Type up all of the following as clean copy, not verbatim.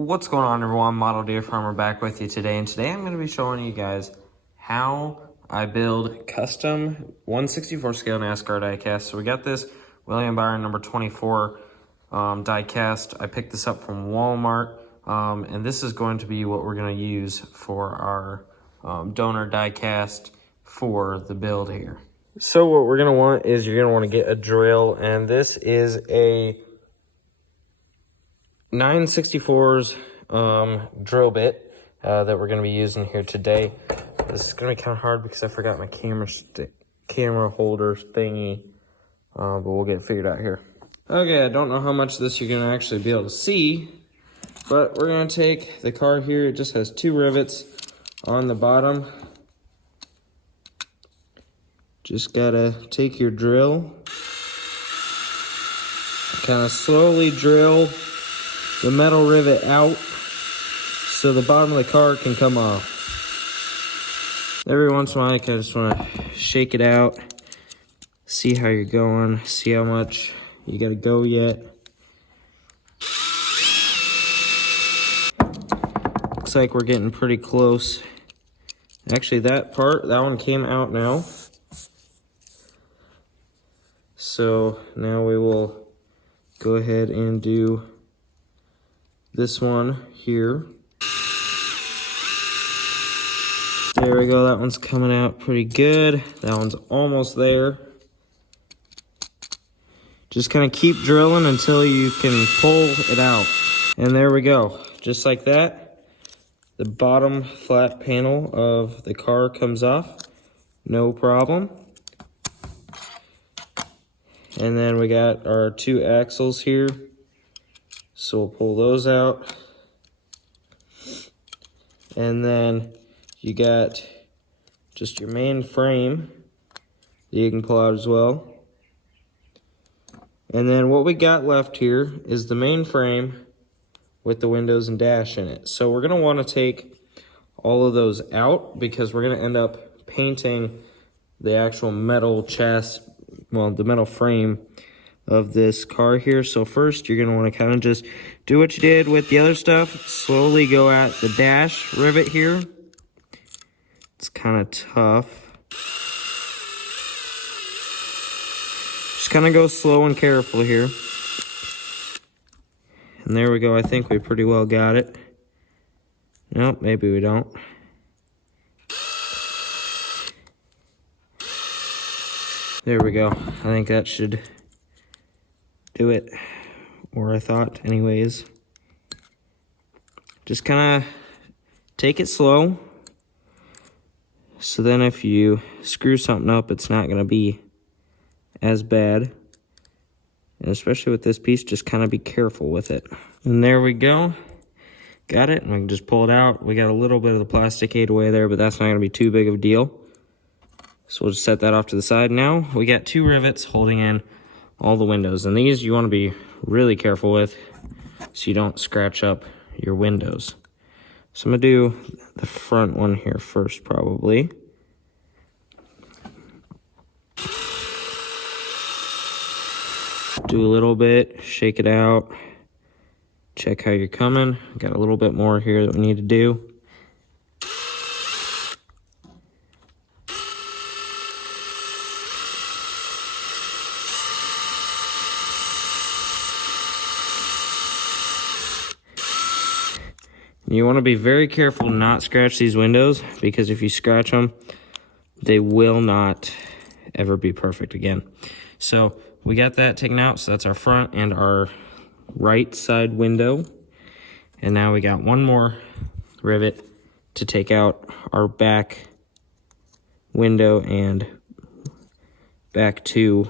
What's going on, everyone? Model Deer Farmer back with you today, and today I'm going to be showing you guys how I build custom 1/64 scale Nascar diecast. So we got this William Byron number 24 diecast. I picked this up from Walmart, and this is going to be what we're going to use for our donor diecast for the build here. So what we're going to want is you're going to want to get a drill, and this is a 9/64's drill bit that we're going to be using here today. This is going to be kind of hard because I forgot my camera holder thingy, but we'll get it figured out here. Okay, I don't know how much of this you're going to actually be able to see, but we're going to take the car here. It just has 2 rivets on the bottom. Just got to take your drill, kind of slowly drill the metal rivet out so the bottom of the car can come off. Every once in a while, I just want to shake it out, see how you're going, see how much you got to go yet. Looks like we're getting pretty close. Actually, that one came out now. So now we will go ahead and do this one here. There we go, that one's coming out pretty good. That one's almost there. Just kind of keep drilling until you can pull it out. And there we go, just like that. The bottom flat panel of the car comes off, no problem. And then we got our 2 axles here. So we'll pull those out. And then you got just your main frame that you can pull out as well. And then what we got left here is the main frame with the windows and dash in it. So we're gonna wanna take all of those out because we're gonna end up painting the actual metal chassis, well, the metal frame of this car here. So first you're going to want to kind of just do what you did with the other stuff. Slowly go at the dash rivet here. It's kind of tough. Just kind of go slow and careful here. And there we go. I think we pretty well got it. Nope, maybe we don't. There we go. I think that should do it, or I thought anyways. Just kind of take it slow, so then if you screw something up, it's not going to be as bad. And especially with this piece, just kind of be careful with it. And there we go. Got it, and we can just pull it out. We got a little bit of the plastic ate away there, but that's not going to be too big of a deal. So we'll just set that off to the side. Now we got 2 rivets holding in all the windows, and these you want to be really careful with so you don't scratch up your windows. So I'm gonna do the front one here first, probably. Do a little bit, shake it out, check how you're coming. Got a little bit more here that we need to do. You want to be very careful not scratch these windows, because if you scratch them, they will not ever be perfect again. So we got that taken out, so that's our front and our right side window. And now we got one more rivet to take out our back window and back 2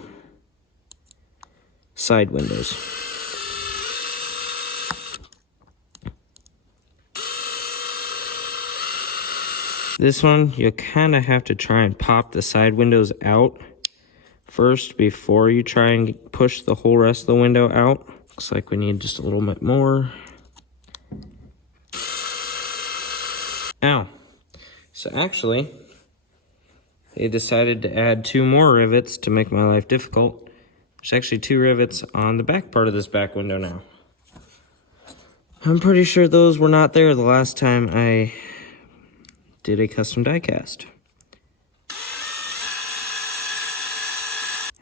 side windows. This one, you'll kind of have to try and pop the side windows out first before you try and push the whole rest of the window out. Looks like we need just a little bit more. Ow. So actually, they decided to add 2 more rivets to make my life difficult. There's actually 2 rivets on the back part of this back window now. I'm pretty sure those were not there the last time I did a custom die cast.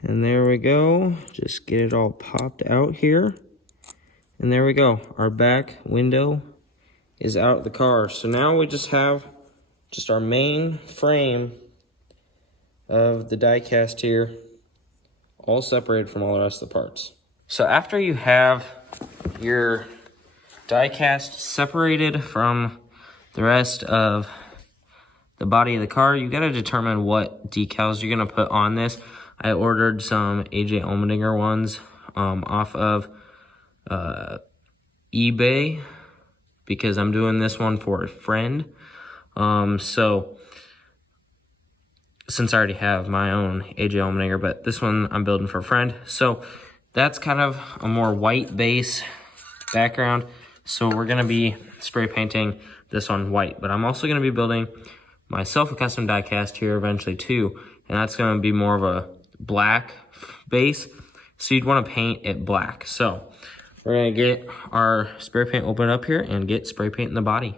And there we go. Just get it all popped out here. And there we go. Our back window is out of the car. So now we just have our main frame of the die cast here, all separated from all the rest of the parts. So after you have your die cast separated from the rest of the body of the car, you got to determine what decals you're going to put on this. I ordered some AJ Allmendinger ones off of eBay because I'm doing this one for a friend. So since I already have my own AJ Allmendinger, but this one I'm building for a friend. So that's kind of a more white base background. So we're gonna be spray painting this one white, but I'm also gonna be building myself a custom die cast here eventually too. And that's gonna be more of a black base. So you'd wanna paint it black. So we're gonna get our spray paint opened up here and get spray paint in the body.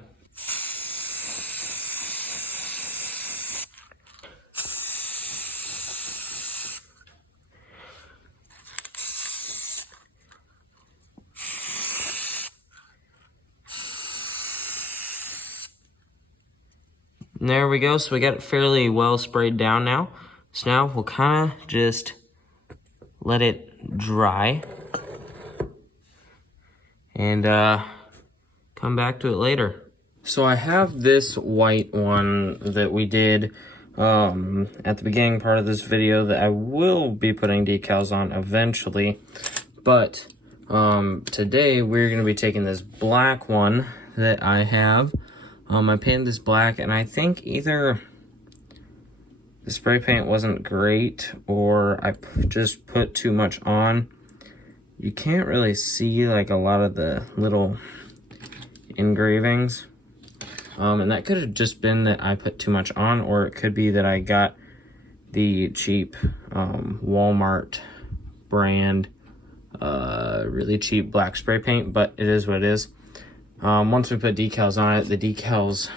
And there we go. So we got it fairly well sprayed down now. So now we'll kind of just let it dry and come back to it later. So I have this white one that we did at the beginning part of this video that I will be putting decals on eventually. But today we're going to be taking this black one that I have. I painted this black, and I think either the spray paint wasn't great or I just put too much on. You can't really see like a lot of the little engravings. And that could have just been that I put too much on, or it could be that I got the cheap Walmart brand, really cheap black spray paint, but it is what it is. Once we put decals on it, the decals,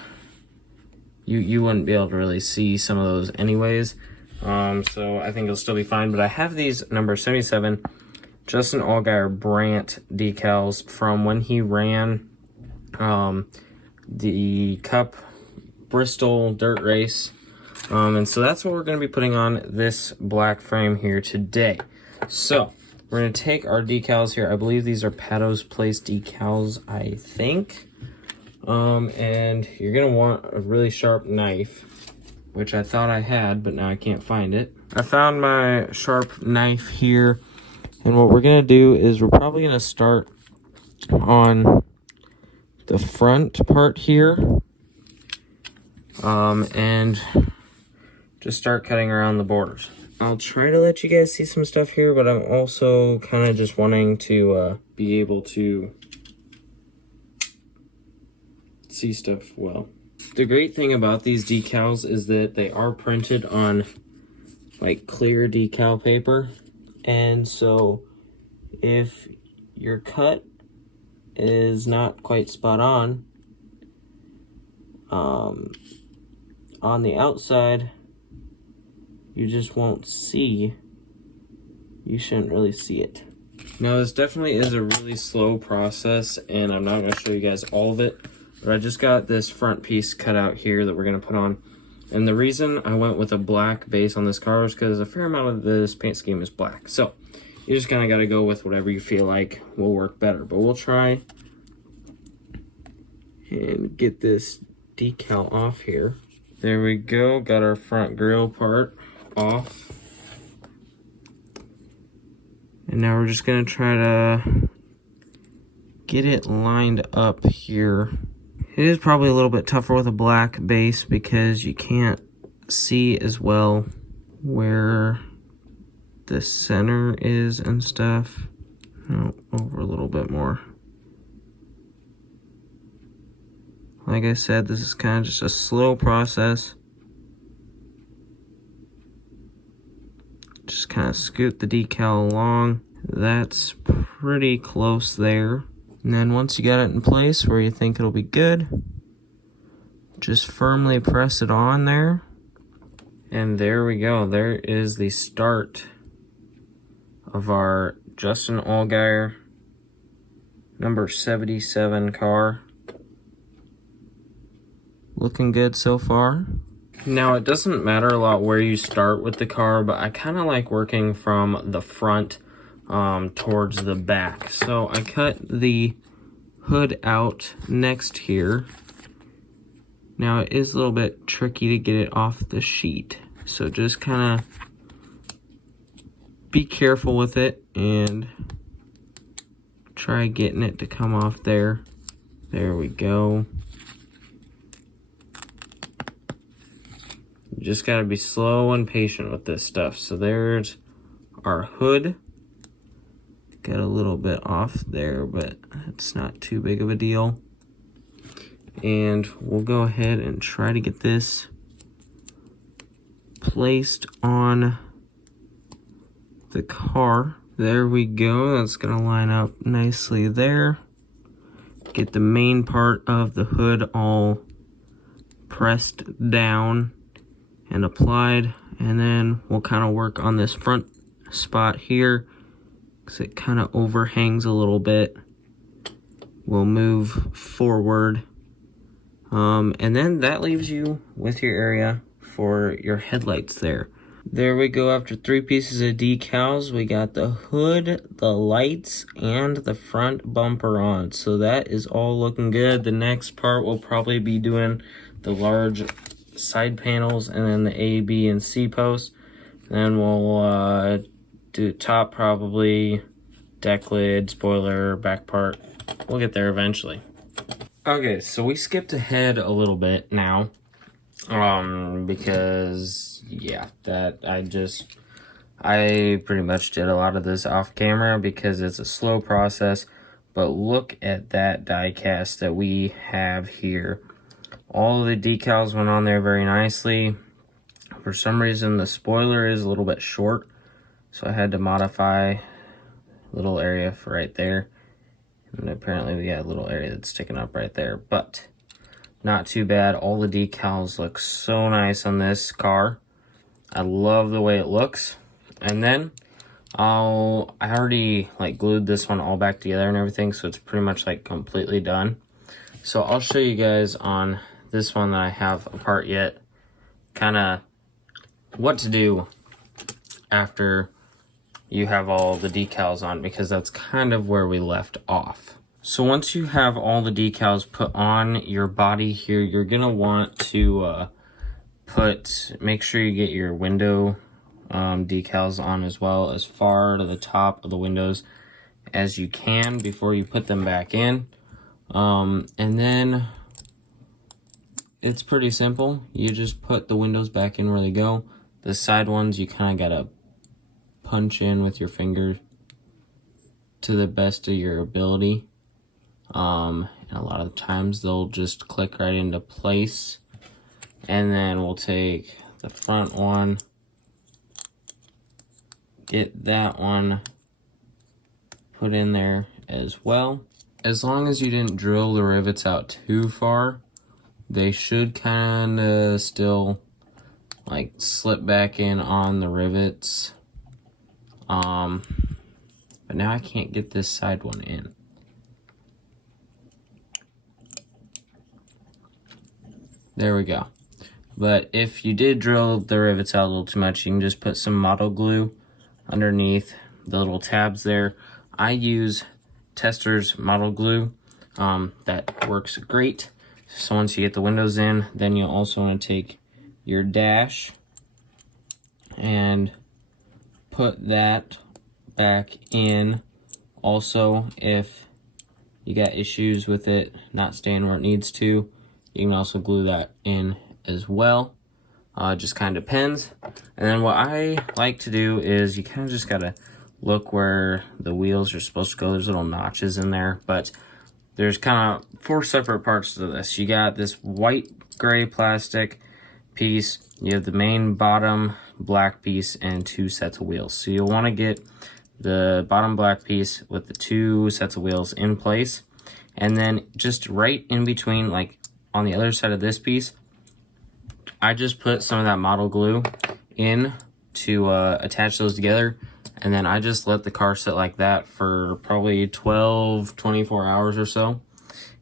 you wouldn't be able to really see some of those anyways. So I think it'll still be fine. But I have these number 77 Justin Allgaier Brandt decals from when he ran the Cup Bristol Dirt Race. And so that's what we're going to be putting on this black frame here today. So we're going to take our decals here. I believe these are Pato's Place decals, I think. And you're going to want a really sharp knife, which I thought I had, but now I can't find it. I found my sharp knife here. And what we're going to do is we're probably going to start on the front part here. And just start cutting around the borders. I'll try to let you guys see some stuff here, but I'm also kind of just wanting to be able to see stuff well. The great thing about these decals is that they are printed on like clear decal paper, and so if your cut is not quite spot on the outside, you just won't see. You shouldn't really see it. Now, this definitely is a really slow process, and I'm not going to show you guys all of it, but I just got this front piece cut out here that we're going to put on. And the reason I went with a black base on this car is because a fair amount of this paint scheme is black. So you just kind of got to go with whatever you feel like will work better. But we'll try and get this decal off here. There we go. Got our front grille part off. And now we're just going to try to get it lined up here. It is probably a little bit tougher with a black base because you can't see as well where the center is and stuff. Oh, over a little bit more. Like I said, this is kind of just a slow process. Just kind of scoot the decal along. That's pretty close there. And then once you got it in place where you think it'll be good, just firmly press it on there. And there we go. There is the start of our Justin Allgaier number 77 car. Looking good so far. Now, it doesn't matter a lot where you start with the car, but I kind of like working from the front towards the back. So I cut the hood out next here. Now, it is a little bit tricky to get it off the sheet. So just kind of be careful with it and try getting it to come off there. There we go. You just gotta be slow and patient with this stuff. So there's our hood. Got a little bit off there, but it's not too big of a deal. And we'll go ahead and try to get this placed on the car. There we go. That's gonna line up nicely there. Get the main part of the hood all pressed down and applied, and then we'll kind of work on this front spot here because it kind of overhangs a little bit. We'll move forward, and then that leaves you with your area for your headlights there. There we go. After 3 pieces of decals, we got the hood, the lights, and the front bumper on. So that is all looking good. The next part will probably be doing the large side panels and then the A, B, and C posts. Then we'll do top, probably deck lid, spoiler, back part. We'll get there eventually. Okay, so we skipped ahead a little bit now. Because yeah, I pretty much did a lot of this off camera because it's a slow process. But look at that die cast that we have here. All of the decals went on there very nicely. For some reason, the spoiler is a little bit short, so I had to modify a little area for right there. And apparently we got a little area that's sticking up right there, but not too bad. All the decals look so nice on this car. I love the way it looks. And then I already like glued this one all back together and everything, so it's pretty much like completely done. So I'll show you guys on this one that I have apart yet, kind of what to do after you have all the decals on, because that's kind of where we left off. So once you have all the decals put on your body here, you're gonna want to make sure you get your window decals on as well, as far to the top of the windows as you can before you put them back in. And then it's pretty simple. You just put the windows back in where they go. The side ones you kind of gotta punch in with your finger to the best of your ability. And a lot of the times they'll just click right into place. And then we'll take the front one, get that one put in there as well. As long as you didn't drill the rivets out too far, they should kind of still like slip back in on the rivets. But now I can't get this side one in. There we go. But if you did drill the rivets out a little too much, you can just put some model glue underneath the little tabs there. I use Tester's model glue. That works great. So once you get the windows in, then you'll also want to take your dash and put that back in. Also, if you got issues with it not staying where it needs to, you can also glue that in as well. Just kind of depends. And then what I like to do is you kind of just gotta look where the wheels are supposed to go. There's little notches in there, but there's kind of 4 separate parts to this. You got this white gray plastic piece, you have the main bottom black piece, and 2 sets of wheels. So you'll want to get the bottom black piece with the 2 sets of wheels in place. And then just right in between, like on the other side of this piece, I just put some of that model glue in to attach those together. And then I just let the car sit like that for probably 12, 24 hours or so.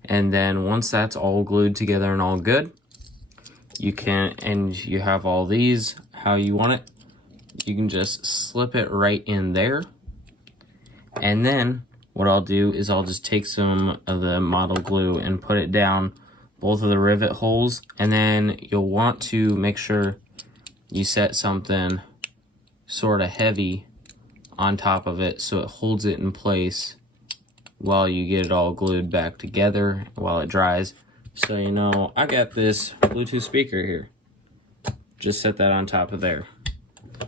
And then once that's all glued together and all good, you have all these how you want it. You can just slip it right in there. And then what I'll do is I'll just take some of the model glue and put it down both of the rivet holes. And then you'll want to make sure you set something sort of heavy on top of it so it holds it in place while you get it all glued back together while it dries. So you know, I got this Bluetooth speaker here. Just set that on top of there.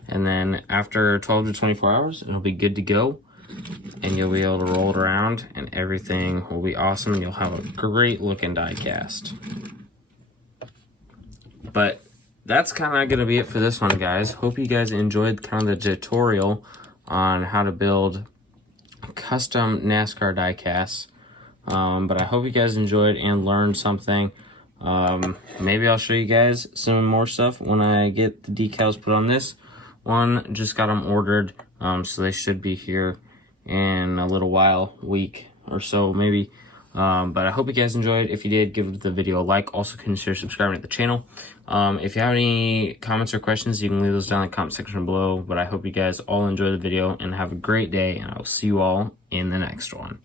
And then after 12 to 24 hours, it'll be good to go. And you'll be able to roll it around and everything will be awesome. You'll have a great looking die cast. But that's kind of going to be it for this one, guys. Hope you guys enjoyed kind of the tutorial on how to build custom NASCAR die casts. But I hope you guys enjoyed and learned something. Maybe I'll show you guys some more stuff when I get the decals put on this one. Just got them ordered, so they should be here in a little while, week or so maybe. But I hope you guys enjoyed. If you did, give the video a like. Also consider subscribing to the channel. If you have any comments or questions, you can leave those down in the comment section below. But I hope you guys all enjoy the video and have a great day, and I will see you all in the next one.